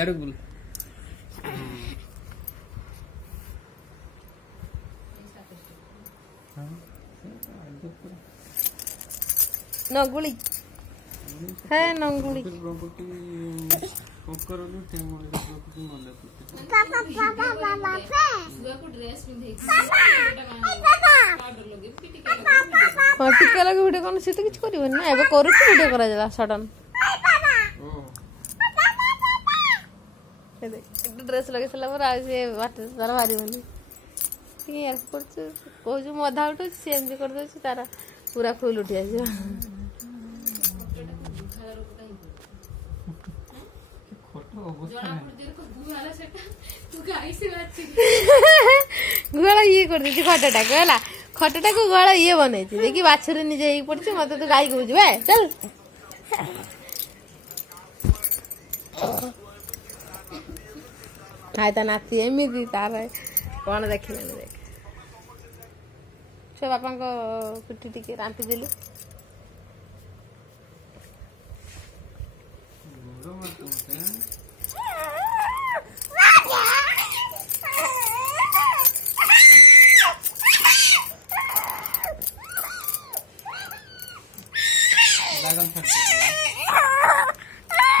यार गुल नंगुली है नंगुली हाँ टीका लगे वीडियो कौन सी तो किछ करबो ना एबे करू वीडियो करा जाला सडन ड्रेस लगे सला पर आज ये बात तार भारी बनी यार करछ को जो मधा उठ सेम जे कर दो तारा पूरा फुल उठी आजो गुआला ये कर दी खटटा को हला खटटा को गुआला ये बनै छी देखि बाछरे निजे ही पड़छ मते तो गाय कहू बे चल हाय ता नाती एमिदी तार कोन देखिले देख छे बापा को पिटी टिके रांपी देली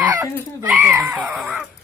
कंटिन्यूअसली 2 घंटा